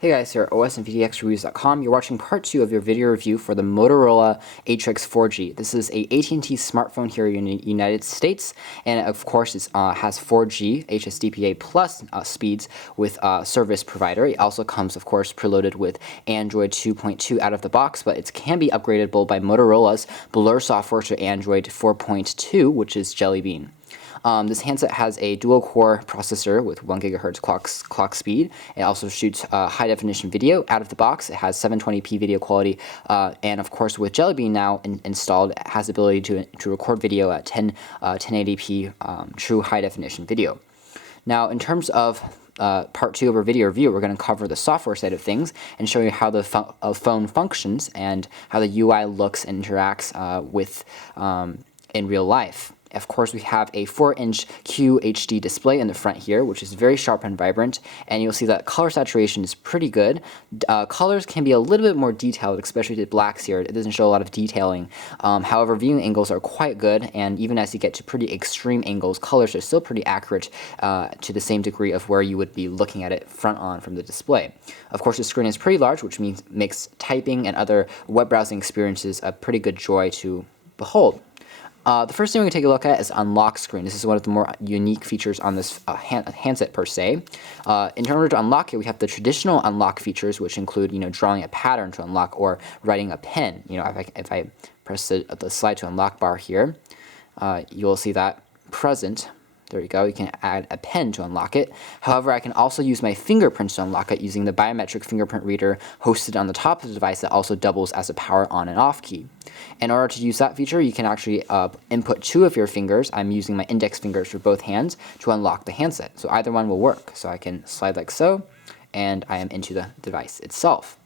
Hey guys, here at osandvdxreviews.com. You're watching part 2 of your video review for the Motorola Atrix 4G. This is a AT&T smartphone here in the United States, and of course it has 4G HSDPA plus speeds with service provider. It also comes, of course, preloaded with Android 2.2 out of the box, but it can be upgradable by Motorola's Blur software to Android 4.2, which is Jelly Bean. This handset has a dual-core processor with 1 GHz clock speed. It also shoots high-definition video out of the box. It has 720p video quality, and of course, with Jelly Bean now installed, it has the ability to record video at 1080p true high-definition video. Now, in terms of part 2 of our video review, we're going to cover the software side of things and show you how the phone functions and how the UI looks and interacts in real life. Of course, we have a 4-inch QHD display in the front here, which is very sharp and vibrant, and you'll see that color saturation is pretty good. Colors can be a little bit more detailed, especially the blacks here. It doesn't show a lot of detailing. However, viewing angles are quite good, and even as you get to pretty extreme angles, colors are still pretty accurate to the same degree of where you would be looking at it front on from the display. Of course, the screen is pretty large, which makes typing and other web browsing experiences a pretty good joy to behold. The first thing we're going to take a look at is unlock screen. This is one of the more unique features on this handset per se. In order to unlock it, we have the traditional unlock features, which include, drawing a pattern to unlock or writing a pen. If I press the slide to unlock bar here, you'll see that present. There you go, you can add a pen to unlock it. However, I can also use my fingerprint to unlock it using the biometric fingerprint reader hosted on the top of the device that also doubles as a power on and off key. In order to use that feature, you can actually input 2 of your fingers. I'm using my index fingers for both hands to unlock the handset. So either one will work. So I can slide like so, and I am into the device itself.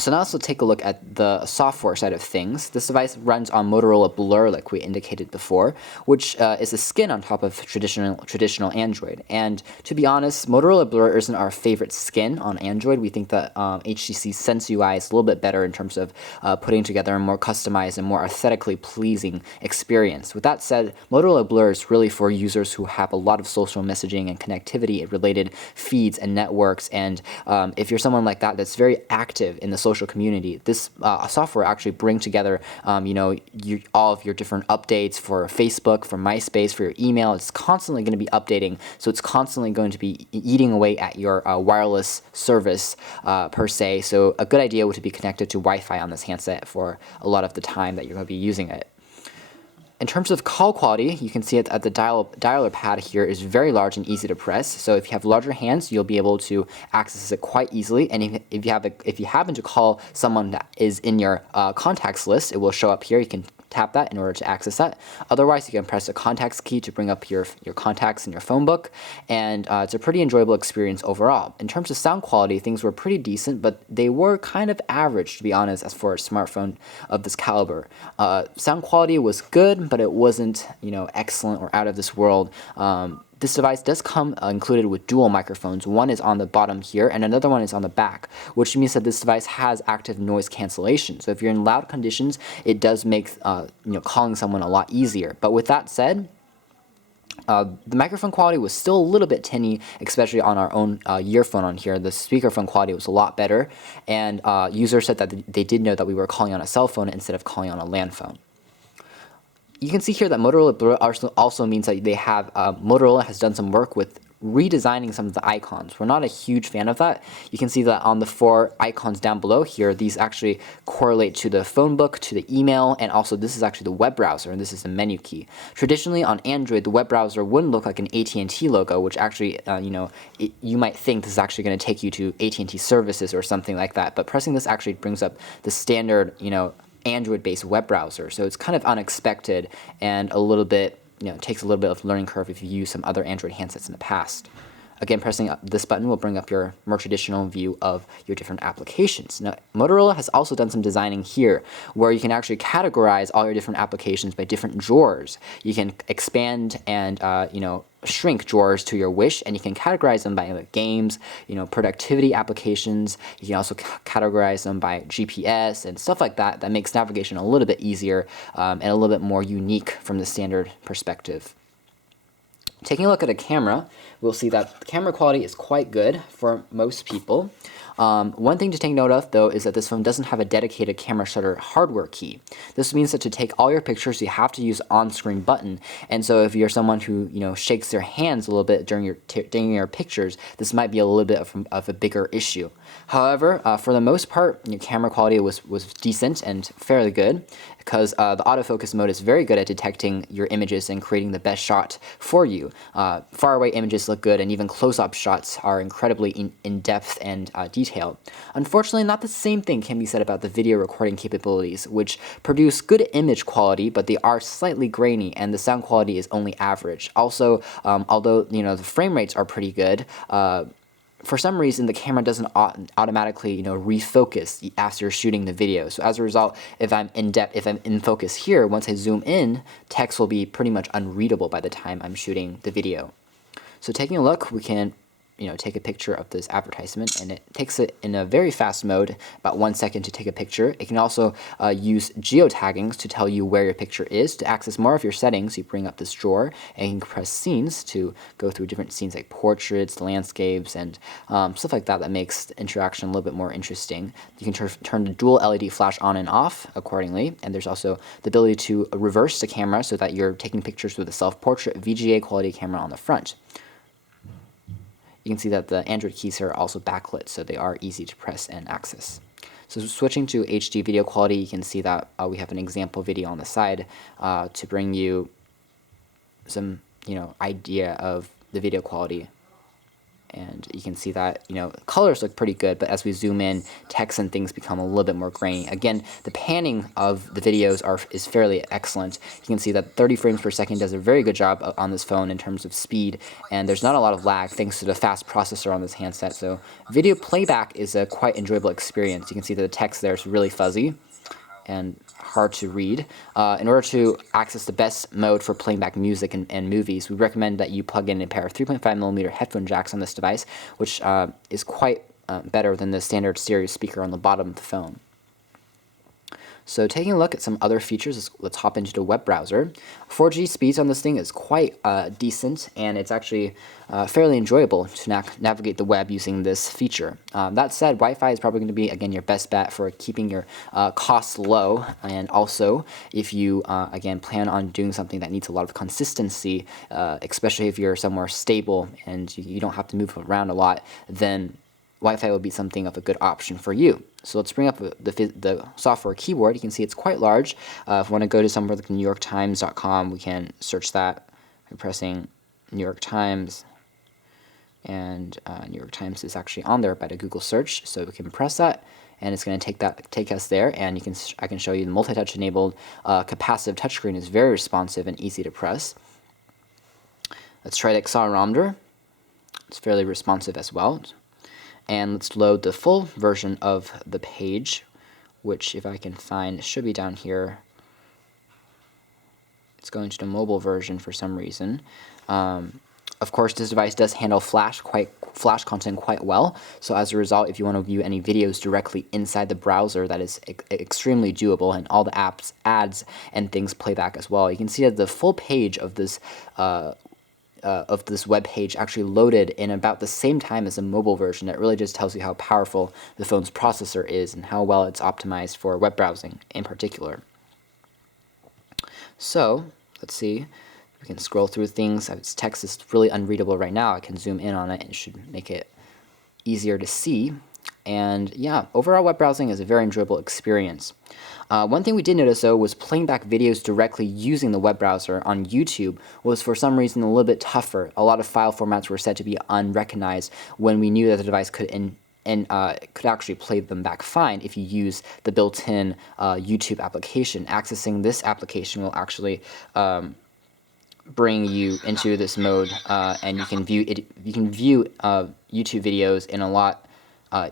So now let's take a look at the software side of things. This device runs on Motorola Blur, like we indicated before, which is a skin on top of traditional Android. And to be honest, Motorola Blur isn't our favorite skin on Android. We think that HTC Sense UI is a little bit better in terms of putting together a more customized and more aesthetically pleasing experience. With that said, Motorola Blur is really for users who have a lot of social messaging and connectivity related feeds and networks. And if you're someone like that that's very active in the social community, this software actually bring together all of your different updates for Facebook, for MySpace, for your email. It's constantly going to be updating, so it's constantly going to be eating away at your wireless service per se. So a good idea would be connected to Wi-Fi on this handset for a lot of the time that you're going to be using it. In terms of call quality, you can see it at the dialer pad here is very large and easy to press. So if you have larger hands, you'll be able to access it quite easily. And if you happen to call someone that is in your contacts list, it will show up here. You can tap that in order to access that. Otherwise, you can press the contacts key to bring up your contacts in your phone book, and it's a pretty enjoyable experience overall. In terms of sound quality, things were pretty decent, but they were kind of average, to be honest, as for a smartphone of this caliber. Sound quality was good, but it wasn't, excellent or out of this world. This device does come included with dual microphones. One is on the bottom here, and another one is on the back, which means that this device has active noise cancellation. So if you're in loud conditions, it does make calling someone a lot easier. But with that said, the microphone quality was still a little bit tinny, especially on our own earphone on here. The speakerphone quality was a lot better, and users said that they did know that we were calling on a cell phone instead of calling on a land phone. You can see here that Motorola Blur also means that they have Motorola has done some work with redesigning some of the icons. We're not a huge fan of that. You can see that on the 4 icons down below here, these actually correlate to the phone book, to the email, and also this is actually the web browser, and this is the menu key. Traditionally on Android, the web browser wouldn't look like an AT&T logo, which actually, you might think this is actually going to take you to AT&T services or something like that, but pressing this actually brings up the standard, Android-based web browser. So it's kind of unexpected and a little bit, takes a little bit of learning curve if you use some other Android handsets in the past. Again, pressing this button will bring up your more traditional view of your different applications. Now, Motorola has also done some designing here where you can actually categorize all your different applications by different drawers. You can expand and, shrink drawers to your wish, and you can categorize them by games, productivity applications. You can also categorize them by GPS and stuff like that. That makes navigation a little bit easier and a little bit more unique from the standard perspective. Taking a look at a camera, we'll see that the camera quality is quite good for most people. One thing to take note of, though, is that this phone doesn't have a dedicated camera shutter hardware key. This means that to take all your pictures, you have to use on-screen button. And so if you're someone who shakes their hands a little bit during your pictures, this might be a little bit of a bigger issue. However, for the most part, your camera quality was decent and fairly good, because the autofocus mode is very good at detecting your images and creating the best shot for you. Far away images look good, and even close-up shots are incredibly in-depth and detailed. Unfortunately, not the same thing can be said about the video recording capabilities, which produce good image quality, but they are slightly grainy, and the sound quality is only average. Also, although the frame rates are pretty good, for some reason, the camera doesn't automatically, refocus after shooting the video. So as a result, if I'm in focus here, once I zoom in, text will be pretty much unreadable by the time I'm shooting the video. So taking a look, we can take a picture of this advertisement, and it takes it in a very fast mode, about 1 second to take a picture. It can also use geotaggings to tell you where your picture is. To access more of your settings, you bring up this drawer, and you can press scenes to go through different scenes like portraits, landscapes, and stuff like that makes the interaction a little bit more interesting. You can turn the dual LED flash on and off accordingly, and there's also the ability to reverse the camera so that you're taking pictures with a self-portrait VGA quality camera on the front. You can see that the Android keys here are also backlit, so they are easy to press and access. So switching to HD video quality, you can see that we have an example video on the side to bring you some idea of the video quality. And you can see that colors look pretty good, but as we zoom in, text and things become a little bit more grainy. Again, the panning of the videos is fairly excellent. You can see that 30 frames per second does a very good job on this phone in terms of speed, and there's not a lot of lag thanks to the fast processor on this handset. So video playback is a quite enjoyable experience. You can see that the text there is really fuzzy and hard to read. In order to access the best mode for playing back music and movies, we recommend that you plug in a pair of 3.5mm headphone jacks on this device, which is quite better than the standard stereo speaker on the bottom of the phone. So taking a look at some other features, let's hop into the web browser. 4G speeds on this thing is quite decent, and it's actually fairly enjoyable to navigate the web using this feature. That said, Wi-Fi is probably going to be, again, your best bet for keeping your costs low, and also if you, again, plan on doing something that needs a lot of consistency, especially if you're somewhere stable and you don't have to move around a lot, then Wi-Fi will be something of a good option for you. So let's bring up the software keyboard. You can see it's quite large. If we want to go to somewhere like NewYorkTimes.com, we can search that by pressing New York Times. And New York Times is actually on there by the Google search, so we can press that, and it's going to take us there. And I can show you the multi-touch enabled capacitive touchscreen is very responsive and easy to press. Let's try the accelerometer. It's fairly responsive as well. And let's load the full version of the page, which, if I can find, should be down here. It's going to the mobile version for some reason. Of course, this device does handle flash content quite well. So as a result, if you want to view any videos directly inside the browser, that is extremely doable, and all the apps, ads, and things play back as well. You can see that the full page of this web page actually loaded in about the same time as the mobile version. It really just tells you how powerful the phone's processor is and how well it's optimized for web browsing in particular. So let's see, we can scroll through things. Its text is really unreadable right now. I can zoom in on it and it should make it easier to see. And yeah, overall web browsing is a very enjoyable experience. One thing we did notice, though, was playing back videos directly using the web browser on YouTube was for some reason a little bit tougher. A lot of file formats were said to be unrecognized when we knew that the device could actually play them back fine if you use the built-in YouTube application. Accessing this application will actually bring you into this mode, and you can view YouTube videos in a lot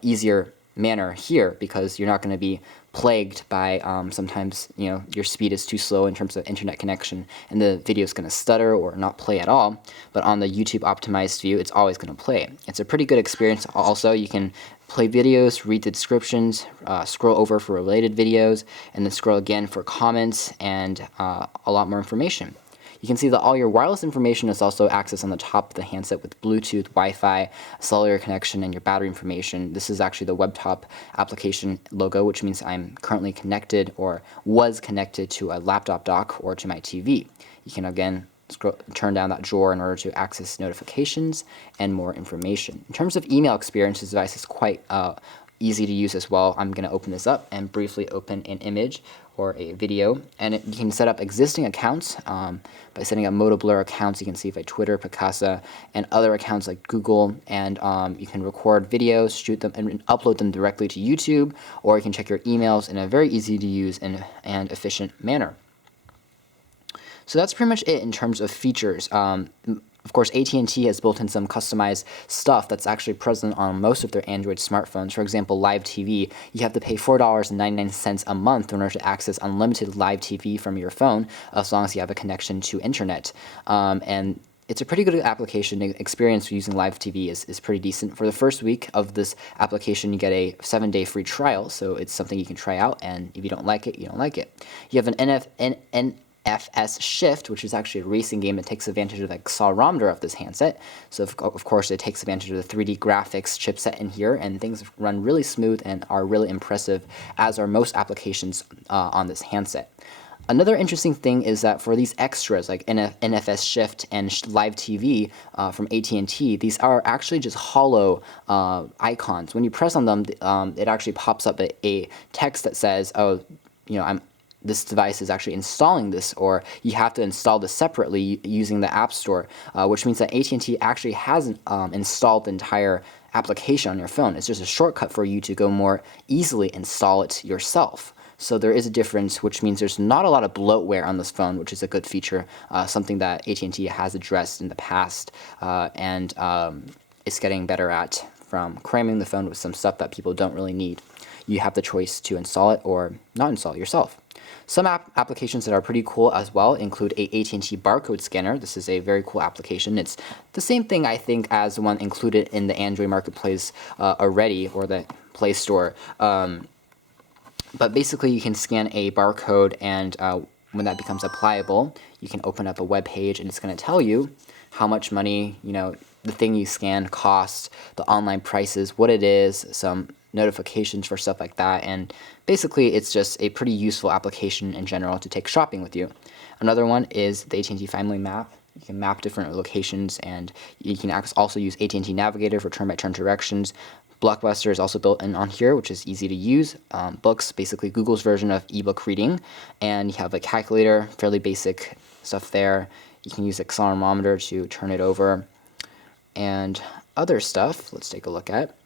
easier manner here, because you're not going to be plagued by sometimes your speed is too slow in terms of internet connection and the video is going to stutter or not play at all. But on the YouTube optimized view, it's always going to play. It's a pretty good experience. Also, you can play videos, read the descriptions, scroll over for related videos, and then scroll again for comments and a lot more information. You can see that all your wireless information is also accessed on the top of the handset with Bluetooth, Wi-Fi, cellular connection, and your battery information. This is actually the WebTop application logo, which means I'm currently connected or was connected to a laptop dock or to my TV. You can again turn down that drawer in order to access notifications and more information. In terms of email experience, this device is quite easy to use as well. I'm going to open this up and briefly open an image or a video, and you can set up existing accounts by setting up MotoBlur accounts. You can see if I Twitter, Picasa, and other accounts like Google, and you can record videos, shoot them, and upload them directly to YouTube, or you can check your emails in a very easy to use and efficient manner. So that's pretty much it in terms of features. Of course, AT&T has built in some customized stuff that's actually present on most of their Android smartphones. For example, live TV. You have to pay $4.99 a month in order to access unlimited live TV from your phone, as long as you have a connection to internet. And it's a pretty good application. Experience using live TV is pretty decent. For the first week of this application, you get a 7-day free trial, so it's something you can try out, and if you don't like it, you don't like it. You have an FS Shift, which is actually a racing game that takes advantage of the accelerometer of this handset. So of course it takes advantage of the 3D graphics chipset in here, and things run really smooth and are really impressive, as are most applications on this handset. Another interesting thing is that for these extras like NFS Shift and Live TV from AT&T, these are actually just hollow icons. When you press on them, it actually pops up a text that says, oh, this device is actually installing this, or you have to install this separately using the App Store, which means that AT&T actually hasn't installed the entire application on your phone. It's just a shortcut for you to go more easily install it yourself. So there is a difference, which means there's not a lot of bloatware on this phone, which is a good feature, something that AT&T has addressed in the past, and it's getting better at, from cramming the phone with some stuff that people don't really need. You have the choice to install it or not install it yourself. Some applications that are pretty cool as well include a AT&T barcode scanner. This is a very cool application. It's the same thing, I think, as the one included in the Android Marketplace already, or the Play Store. But basically, you can scan a barcode, and when that becomes applicable, you can open up a web page, and it's going to tell you how much money, the thing you scan costs, the online prices, what it is, some notifications for stuff like that, and basically it's just a pretty useful application in general to take shopping with you. Another one is the AT&T Family Map. You can map different locations, and you can also use AT&T Navigator for turn-by-turn directions. Blockbuster is also built in on here, which is easy to use. Books, basically Google's version of ebook reading, and you have a calculator, fairly basic stuff there. You can use accelerometer to turn it over, and other stuff. Let's take a look at.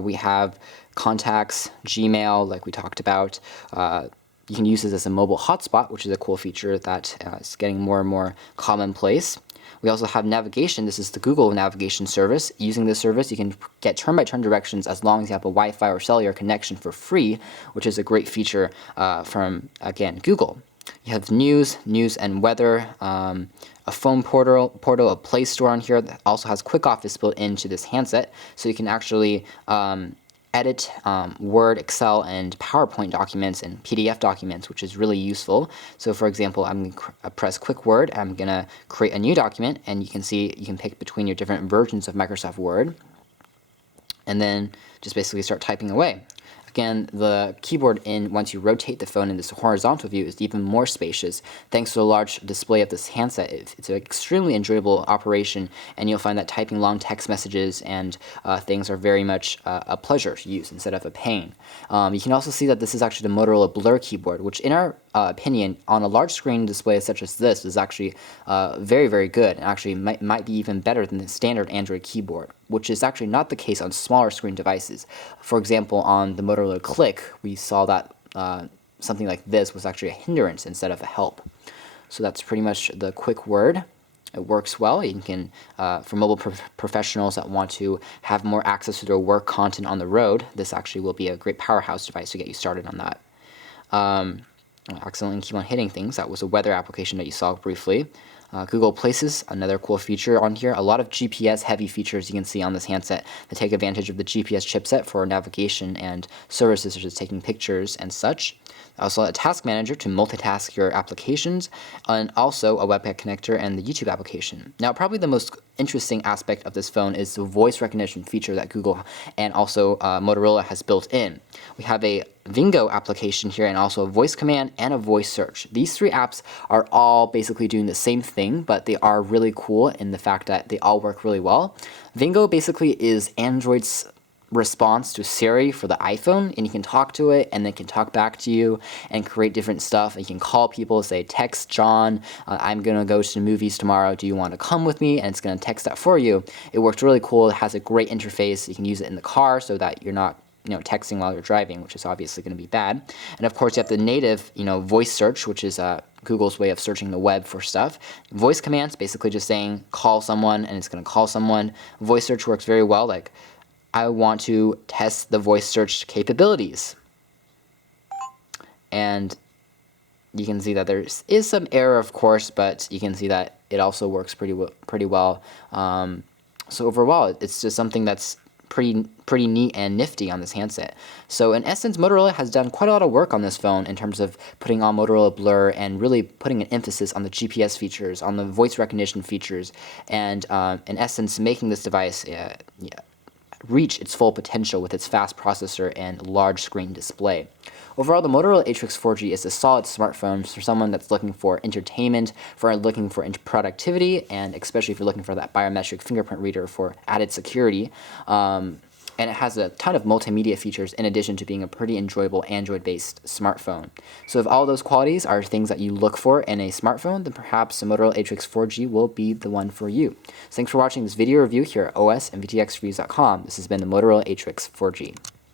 We have contacts, Gmail, like we talked about. You can use this as a mobile hotspot, which is a cool feature that is getting more and more commonplace. We also have navigation. This is the Google navigation service. Using this service, you can get turn-by-turn directions as long as you have a Wi-Fi or cellular connection for free, which is a great feature from, again, Google. You have news and weather, a phone portal, a Play Store on here that also has Quick Office built into this handset, so you can actually edit Word, Excel, and PowerPoint documents and PDF documents, which is really useful. So for example, I'm going to press Quick Word, I'm going to create a new document, and you can see you can pick between your different versions of Microsoft Word, and then just basically start typing away. Again, the keyboard, once you rotate the phone in this horizontal view, is even more spacious. Thanks to the large display of this handset, it's an extremely enjoyable operation, and you'll find that typing long text messages and things are very much a pleasure to use instead of a pain. You can also see that this is actually the Motorola Blur keyboard, which in our opinion, on a large screen display such as this, is actually very, very good, and actually might be even better than the standard Android keyboard, which is actually not the case on smaller screen devices. For example, on the Motorola Click, we saw that something like this was actually a hindrance instead of a help. So that's pretty much the Quick Word. It works well. You can, for mobile professionals that want to have more access to their work content on the road, this actually will be a great powerhouse device to get you started on that. I accidentally keep on hitting things. That was a weather application that you saw briefly. Google Places, another cool feature on here. A lot of GPS heavy features you can see on this handset that take advantage of the GPS chipset for navigation and services such as taking pictures and such. Also a task manager to multitask your applications, and also a webpack connector and the YouTube application. Now probably the most interesting aspect of this phone is the voice recognition feature that Google and also Motorola has built in. We have a Vingo application here and also a voice command and a voice search. These three apps are all basically doing the same thing, but they are really cool in the fact that they all work really well. Vingo basically is Android's response to Siri for the iPhone, and you can talk to it and it can talk back to you and create different stuff. You can call people, say text John, I'm gonna go to the movies tomorrow, do you want to come with me? And it's gonna text that for you. It works really cool. It has a great interface. You can use it in the car so that you're not texting while you're driving, which is obviously going to be bad. And of course you have the native voice search, which is Google's way of searching the web for stuff. Voice commands, basically just saying call someone and it's going to call someone. Voice search works very well, like I want to test the voice search capabilities. And you can see that there is some error, of course, but you can see that it also works pretty well. So overall, it's just something that's pretty neat and nifty on this handset. So in essence, Motorola has done quite a lot of work on this phone in terms of putting on Motorola Blur and really putting an emphasis on the GPS features, on the voice recognition features, and in essence making this device reach its full potential with its fast processor and large screen display. Overall, the Motorola Atrix 4G is a solid smartphone for someone that's looking for entertainment, for looking for productivity, and especially if you're looking for that biometric fingerprint reader for added security. And it has a ton of multimedia features in addition to being a pretty enjoyable Android-based smartphone. So if all those qualities are things that you look for in a smartphone, then perhaps the Motorola Atrix 4G will be the one for you. So thanks for watching this video review here at OS and VTXreviews.com. This has been the Motorola Atrix 4G.